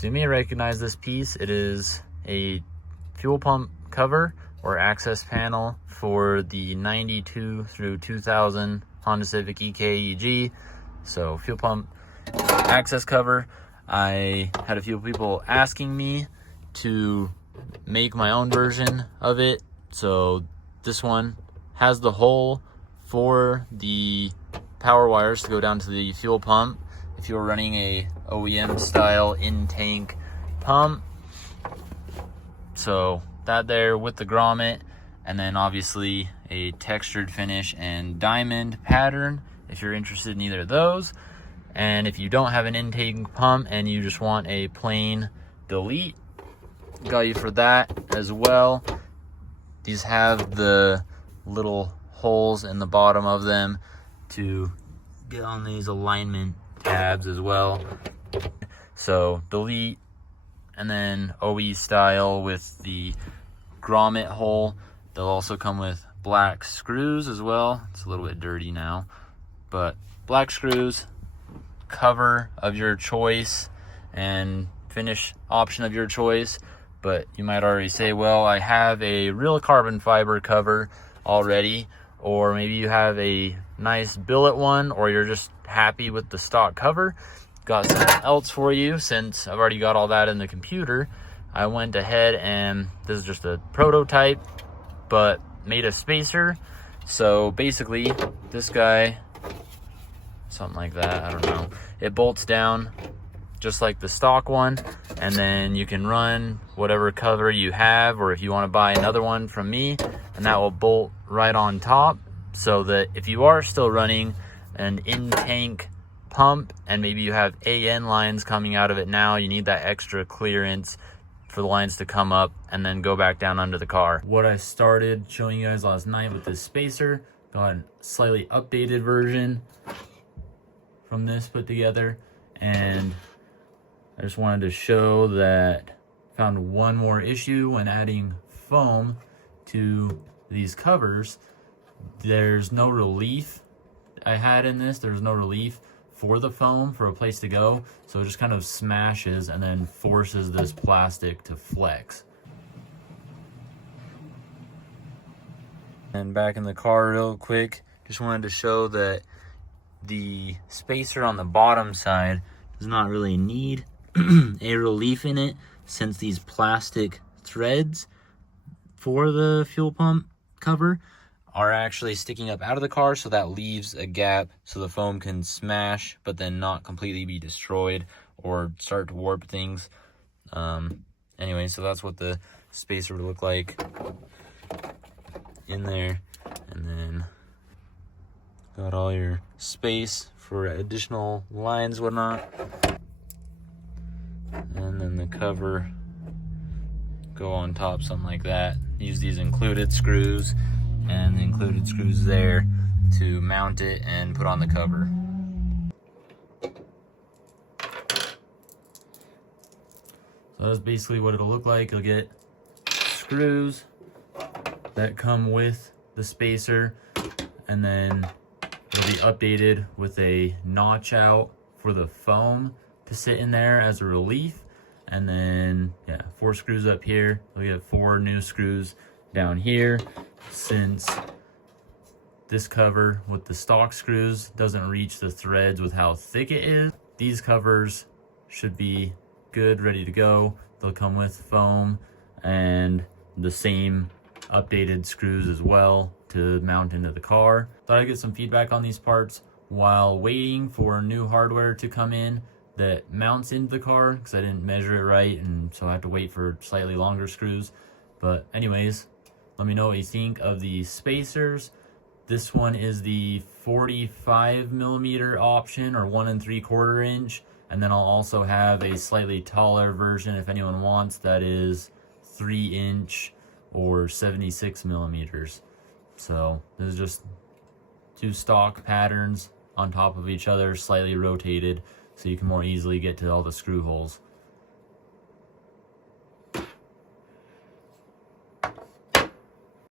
So you may recognize this piece. It is a fuel pump cover or access panel for the 92 through 2000 Honda Civic EKEG. So fuel pump access cover. I had a few people asking me to make my own version of it. So this one has the hole for the power wires to go down to the fuel pump. If you're running a OEM style in-tank pump. So that there with the grommet, and then obviously a textured finish and diamond pattern if you're interested in either of those. And if you don't have an in-tank pump and you just want a plain delete, got you for that as well. These have the little holes in the bottom of them to get on these alignment tabs as well. So delete, and then OE style with the grommet hole. They'll also come with black screws as well. It's a little bit dirty now, but black screws, cover of your choice, and finish option of your choice. But you might already say, well, I have a real carbon fiber cover already, or maybe you have a nice billet one, or you're just happy with the stock cover. Got something else for you. Since I've already got all that in the computer, I went ahead and this is just a prototype, but made a spacer. So basically this guy, something like that, I don't know, it bolts down just like the stock one, and then you can run whatever cover you have, or if you want to buy another one from me, and that will bolt right on top, so that if you are still running an in-tank pump and maybe you have AN lines coming out of it now, you need that extra clearance for the lines to come up and then go back down under the car. What I started showing you guys last night with this spacer, got a slightly updated version from this put together, and I just wanted to show that I found one more issue when adding foam to these covers. There's no relief I had in this. There's no relief for the foam for a place to go. So it just kind of smashes and then forces this plastic to flex. And back in the car real quick, just wanted to show that the spacer on the bottom side does not really need a relief in it, since these plastic threads for the fuel pump cover are actually sticking up out of the car, so that leaves a gap so the foam can smash but then not completely be destroyed or start to warp things. Anyway, so that's what the spacer would look like in there, and then got all your space for additional lines, whatnot. And then the cover go on top, something like that. Use these included screws and the included screws there to mount it and put on the cover. So that's basically what it'll look like. You'll get screws that come with the spacer, and then it'll be updated with a notch out for the foam to sit in there as a relief. And then 4 screws up here. You'll get 4 new screws down here, since this cover with the stock screws doesn't reach the threads with how thick it is. These covers should be good, ready to go. They'll come with foam and the same updated screws as well to mount into the car. Thought I'd get some feedback on these parts while waiting for new hardware to come in that mounts into the car, because I didn't measure it right, and so I have to wait for slightly longer screws. But anyways, let me know what you think of the spacers. This one is the 45mm option, or 1 3/4 inch, and then I'll also have a slightly taller version if anyone wants, that is 3 inch or 76mm. So this is just 2 stock patterns on top of each other, slightly rotated, so you can more easily get to all the screw holes.